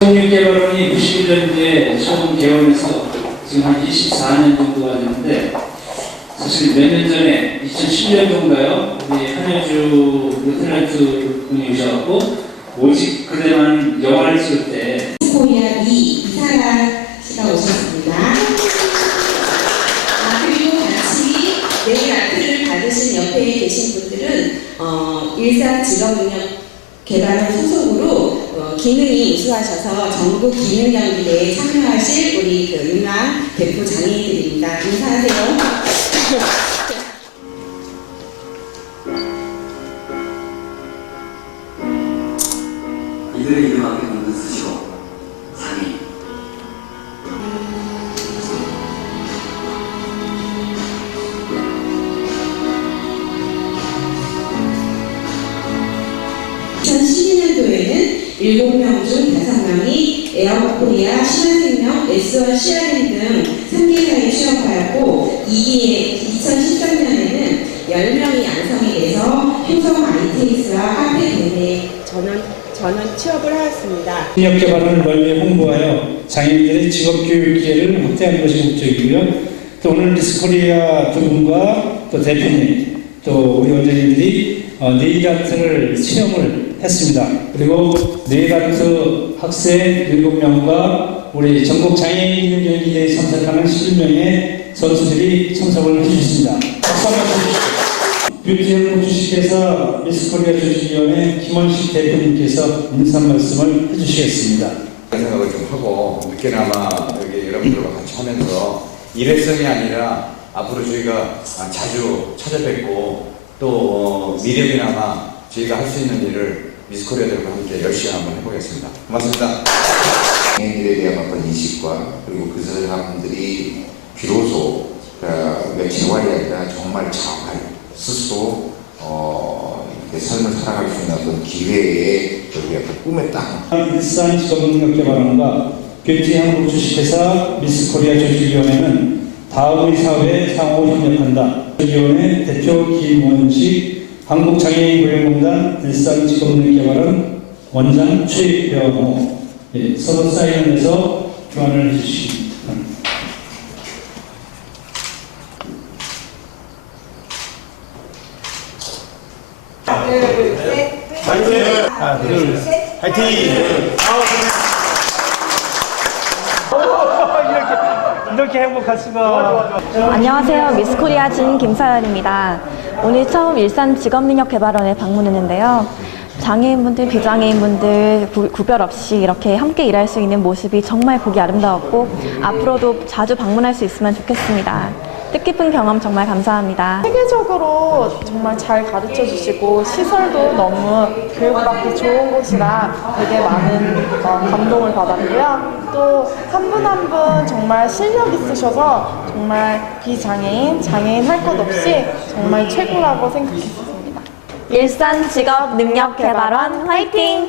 국립개발원이 91년도에 처음 개원해서 지금 한 24년 정도가 됐는데 사실 몇 년 전에 2010년도인가요? 우리 한효주 그 탤런트 분이 오셔갖고 오직 그대만 영화를 찍을 때 코리아 미 이사라 씨가 오셨습니다. 아, 그리고 같이 내일 아트를 받으신 옆에 계신 분들은 어, 일산 직업능력 개발원 어, 기능이 우수하셔서 전국 기능 경기대에 참여하실 우리 그 유망 대표 장애인들입니다. 인사하세요. 이들의 이름 앞에 문을 쓰시고 상이 이 2012년도에는 7명 중 5명이 에어코리아, 신한생명, S1 CRM 등 3기사에 취업하였고 2기에 2013년에는 10명이 양성이 돼서 효성 ITX와 카페 대내 전원, 전원 취업을 하였습니다. 협력 개발을 널리 홍보하여 장애인들의 직업 교육 기회를 확대하는 것이 목적이고요. 또 오늘 미스코리아 두 분과 또 대표님 또 우리 원장님들이 어, 네일아트를 체험을 했습니다. 그리고 네일아트 학생 7명과 우리 전국 장애인 경기대에 참석하는 11명의 선수들이 참석을 해주셨습니다. 박수 한번 주십시오. 뷰티 행복 주식회사 미스코리아 조직위원회 김원식 대표님께서 인사 말씀을 해주시겠습니다. 생각을 좀 하고 늦게나마 여기 여러분들과 같이 하면서 일회성이 아니라 앞으로 저희가 자주 찾아뵙고 또 어, 미래비나마 저희가 할 수 있는 일을 미스코리아들과 함께 열심히 한번 해보겠습니다. 고맙습니다. 장애인들에 대한 어떤 인식과 그리고 그 사람들이 비로소 어, 며칠만이 아니라 정말 잘 스스로 어, 이렇게 삶을 살아갈 수 있는 어떤 기회에 저희가 그 꿈의 땅 일산 직업능력개발원과 뷰티 한국 주식회사 미스코리아 조직위원회는 다음의 사회에 상호 협력한다. 조직위원회 대표 김원식 한국장애인고용공단 일산 직업능력개발원 원장 최병호 예, 서로 사인을 해서 교환을 해주시기 바랍니다. 이렇게 행복할 수가. 안녕하세요. 미스코리아 진 김사연입니다. 오늘 처음 일산 직업능력개발원에 방문했는데요. 장애인분들, 비장애인분들 구- 구별 없이 이렇게 함께 일할 수 있는 모습이 정말 보기 아름다웠고 앞으로도 자주 방문할 수 있으면 좋겠습니다. 뜻깊은 경험 정말 감사합니다. 세계적으로 정말 잘 가르쳐 주시고 시설도 너무 교육받기 좋은 곳이라 되게 많은 어, 감동을 받았고요. 또 한 분 한 분 정말 실력 있으셔서 정말 비장애인, 장애인 할 것 없이 정말 최고라고 생각했습니다. 일산 직업 능력 개발원 화이팅!